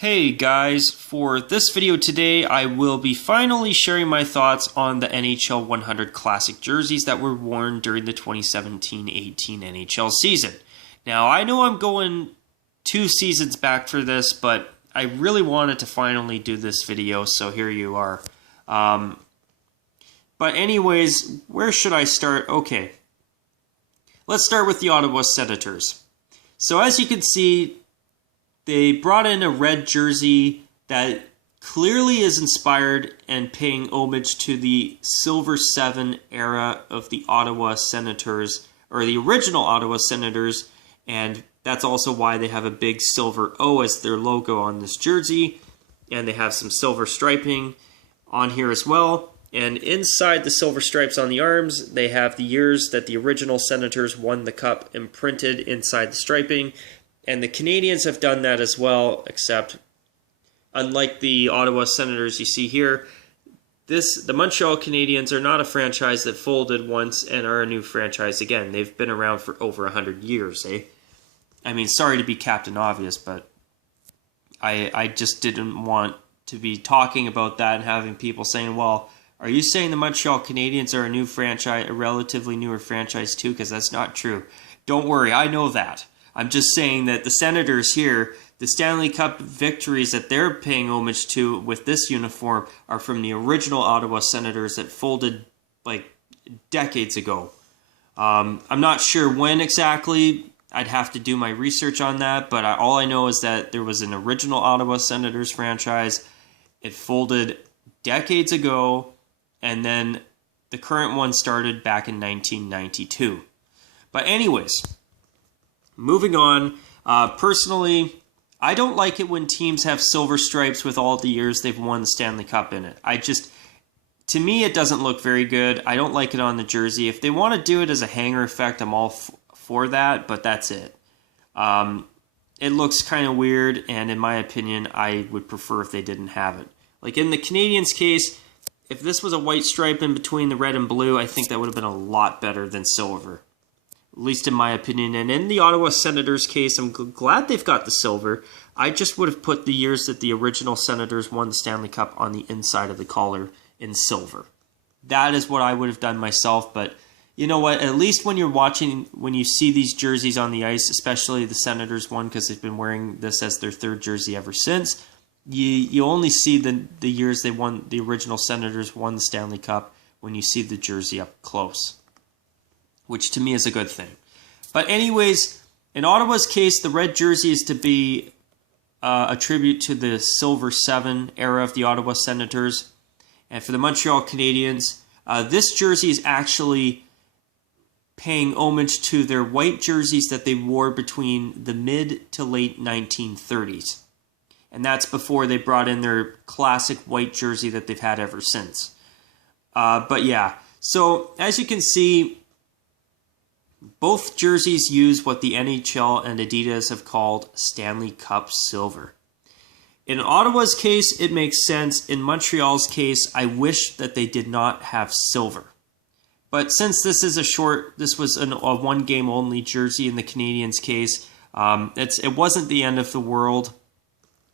Hey guys, for this video today I will be finally sharing my thoughts on the NHL 100 Classic jerseys that were worn during the 2017-18 NHL season. Now I know I'm going 2 seasons back for this, but I really wanted to finally do this video, so here you are. But anyways, where should I start? Okay, let's start with the Ottawa Senators. So as you can see, they brought in a red jersey that clearly is inspired and paying homage to the Silver 7 era of the Ottawa Senators, or the original Ottawa Senators, and that's also why they have a big silver O as their logo on this jersey, and they have some silver striping on here as well. And inside the silver stripes on the arms, they have the years that the original Senators won the cup imprinted inside the striping. And the Canadiens have done that as well, except unlike the Ottawa Senators you see here, the Montreal Canadiens are not a franchise that folded once and are a new franchise again. They've been around for over 100 years, eh? I mean, sorry to be Captain Obvious, but I just didn't want to be talking about that and having people saying, well, are you saying the Montreal Canadiens are a new franchise, a relatively newer franchise too? Because that's not true. Don't worry, I know that. I'm just saying that the Senators here, the Stanley Cup victories that they're paying homage to with this uniform are from the original Ottawa Senators that folded like decades ago. I'm not sure when exactly. I'd have to do my research on that, but all I know is that there was an original Ottawa Senators franchise. It folded decades ago, and then the current one started back in 1992. But anyways, moving on, personally, I don't like it when teams have silver stripes with all the years they've won the Stanley Cup in it. To me, it doesn't look very good. I don't like it on the jersey. If they want to do it as a hanger effect, I'm all for that, but that's it. It looks kind of weird, and in my opinion, I would prefer if they didn't have it. Like in the Canadiens case, if this was a white stripe in between the red and blue, I think that would have been a lot better than silver. At least in my opinion. And in the Ottawa Senators case, I'm glad they've got the silver. I just would have put the years that the original Senators won the Stanley Cup on the inside of the collar in silver. That is what I would have done myself. But you know what? At least when you're watching, when you see these jerseys on the ice, especially the Senators one, because they've been wearing this as their third jersey ever since, you only see the years they won, the original Senators won the Stanley Cup when you see the jersey up close, which to me is a good thing. But anyways, in Ottawa's case, the red jersey is to be a tribute to the Silver 7 era of the Ottawa Senators. And for the Montreal Canadiens, this jersey is actually paying homage to their white jerseys that they wore between the mid to late 1930s. And that's before they brought in their classic white jersey that they've had ever since. But yeah, so as you can see, both jerseys use what the NHL and Adidas have called Stanley Cup Silver. In Ottawa's case, it makes sense. In Montreal's case, I wish that they did not have silver. But since this is this was a one-game only jersey in the Canadiens' case, it wasn't the end of the world.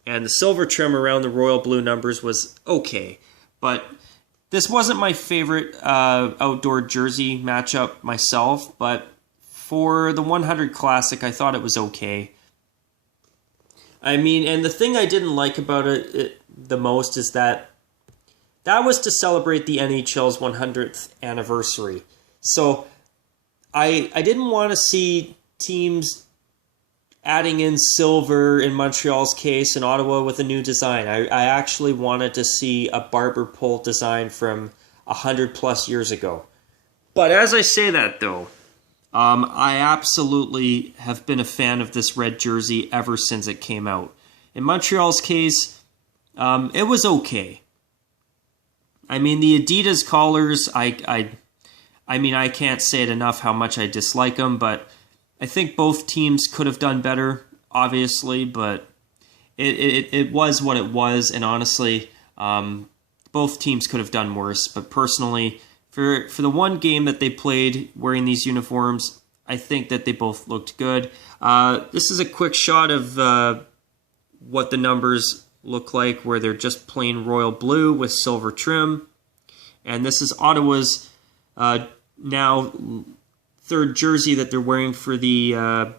And the silver trim around the royal blue numbers was okay. But this wasn't my favorite outdoor jersey matchup myself, but for the 100 Classic, I thought it was okay. I mean, and the thing I didn't like about it the most is that was to celebrate the NHL's 100th anniversary. So I didn't want to see teams adding in silver in Montreal's case and Ottawa with a new design. I actually wanted to see a barber pole design from 100+ years ago. But as I say that though, I absolutely have been a fan of this red jersey ever since it came out. In Montreal's case, it was okay. I mean, the Adidas collars, I mean, I can't say it enough how much I dislike them, but I think both teams could have done better, obviously, but it was what it was, and honestly, both teams could have done worse. But personally, for the one game that they played wearing these uniforms, I think that they both looked good. This is a quick shot of what the numbers look like, where they're just plain royal blue with silver trim. And this is Ottawa's now third jersey that they're wearing for the,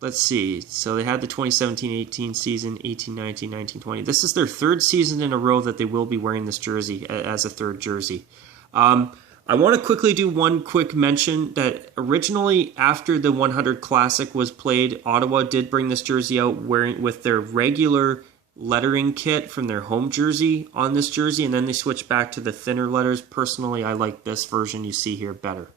let's see, so they had the 2017-18 season, 18-19, 19-20. This is their third season in a row that they will be wearing this jersey as a third jersey. I want to quickly do one quick mention that originally after the 100 Classic was played, Ottawa did bring this jersey out wearing with their regular lettering kit from their home jersey on this jersey, and then they switched back to the thinner letters. Personally, I like this version you see here better.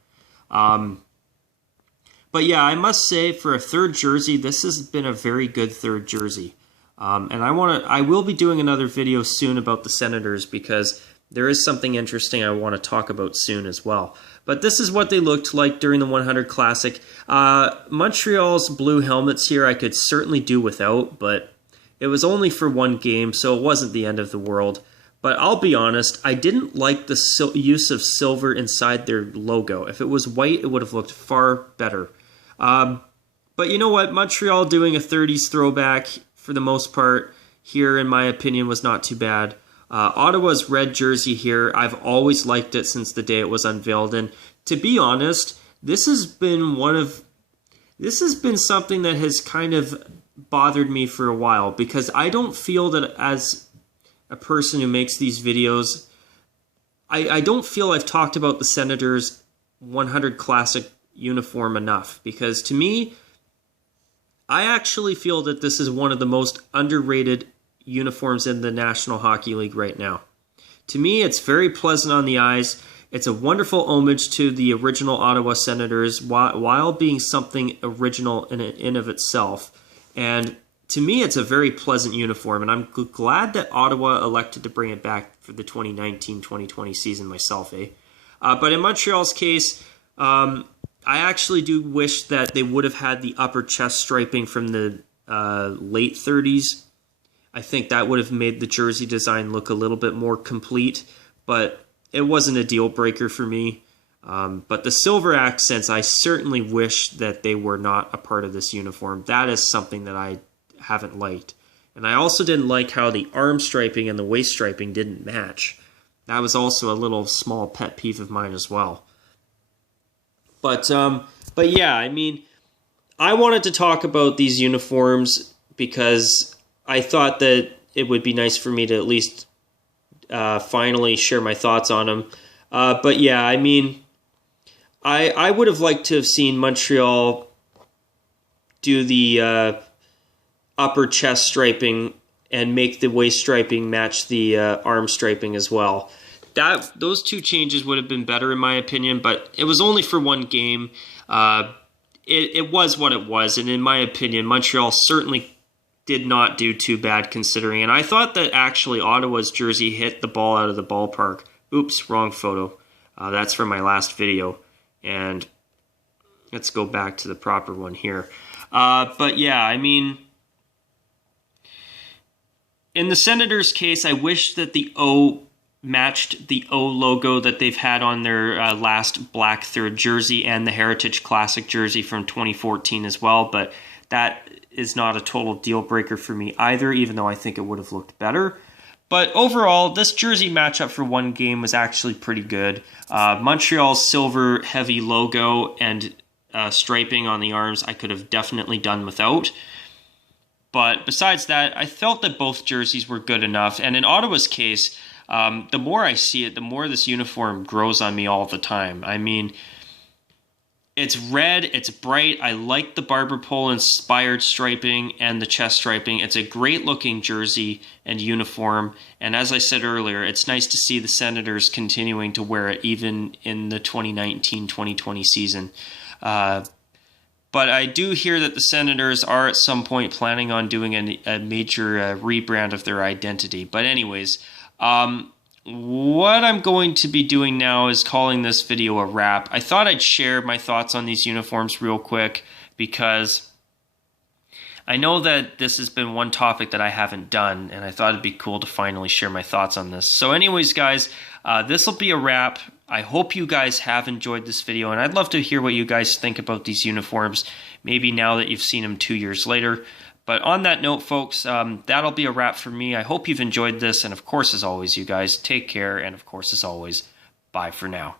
But yeah, I must say for a third jersey, this has been a very good third jersey. And I will be doing another video soon about the Senators because there is something interesting I want to talk about soon as well. But this is what they looked like during the 100 Classic. Montreal's blue helmets here I could certainly do without, but it was only for one game, so it wasn't the end of the world. But I'll be honest, I didn't like the use of silver inside their logo. If it was white, it would have looked far better. But you know what? Montreal doing a 30s throwback for the most part here, in my opinion, was not too bad. Ottawa's red jersey here, I've always liked it since the day it was unveiled. And to be honest, this has been something that has kind of bothered me for a while, because I don't feel that as a person who makes these videos, I don't feel I've talked about the Senators 100 Classic uniform enough, because to me, I actually feel that this is one of the most underrated uniforms in the National Hockey League right now. To me, it's very pleasant on the eyes. It's a wonderful homage to the original Ottawa Senators while being something original in of itself. And to me, it's a very pleasant uniform, and I'm glad that Ottawa elected to bring it back for the 2019-2020 season myself. But in Montreal's case, I actually do wish that they would have had the upper chest striping from the late 30s. I think that would have made the jersey design look a little bit more complete, but it wasn't a deal breaker for me. But the silver accents, I certainly wish that they were not a part of this uniform. That is something that I haven't liked. And I also didn't like how the arm striping and the waist striping didn't match. That was also a little small pet peeve of mine as well. But yeah, I mean, I wanted to talk about these uniforms because I thought that it would be nice for me to at least finally share my thoughts on them. But yeah, I mean, I would have liked to have seen Montreal do the upper chest striping and make the waist striping match the arm striping as well. Those two changes would have been better in my opinion, but it was only for one game. It was what it was, and in my opinion, Montreal certainly did not do too bad considering. And I thought that actually Ottawa's jersey hit the ball out of the ballpark. Oops, wrong photo. That's from my last video. And let's go back to the proper one here. But yeah, I mean, in the Senators' case, I wish that the O matched the O logo that they've had on their last black third jersey and the Heritage Classic jersey from 2014 as well. But that is not a total deal breaker for me either, even though I think it would have looked better. But overall, this jersey matchup for one game was actually pretty good. Montreal's silver heavy logo and striping on the arms I could have definitely done without. But besides that, I felt that both jerseys were good enough. And in Ottawa's case, the more I see it, the more this uniform grows on me all the time. I mean, it's red, it's bright. I like the barber pole inspired striping and the chest striping. It's a great looking jersey and uniform. And as I said earlier, it's nice to see the Senators continuing to wear it even in the 2019-2020 season. But I do hear that the Senators are at some point planning on doing a major rebrand of their identity. But anyways, what I'm going to be doing now is calling this video a wrap. I thought I'd share my thoughts on these uniforms real quick because I know that this has been one topic that I haven't done, and I thought it'd be cool to finally share my thoughts on this. So anyways, guys, this will be a wrap. I hope you guys have enjoyed this video, and I'd love to hear what you guys think about these uniforms, maybe now that you've seen them 2 years later. But on that note, folks, that'll be a wrap for me. I hope you've enjoyed this. And of course, as always, you guys take care. And of course, as always, bye for now.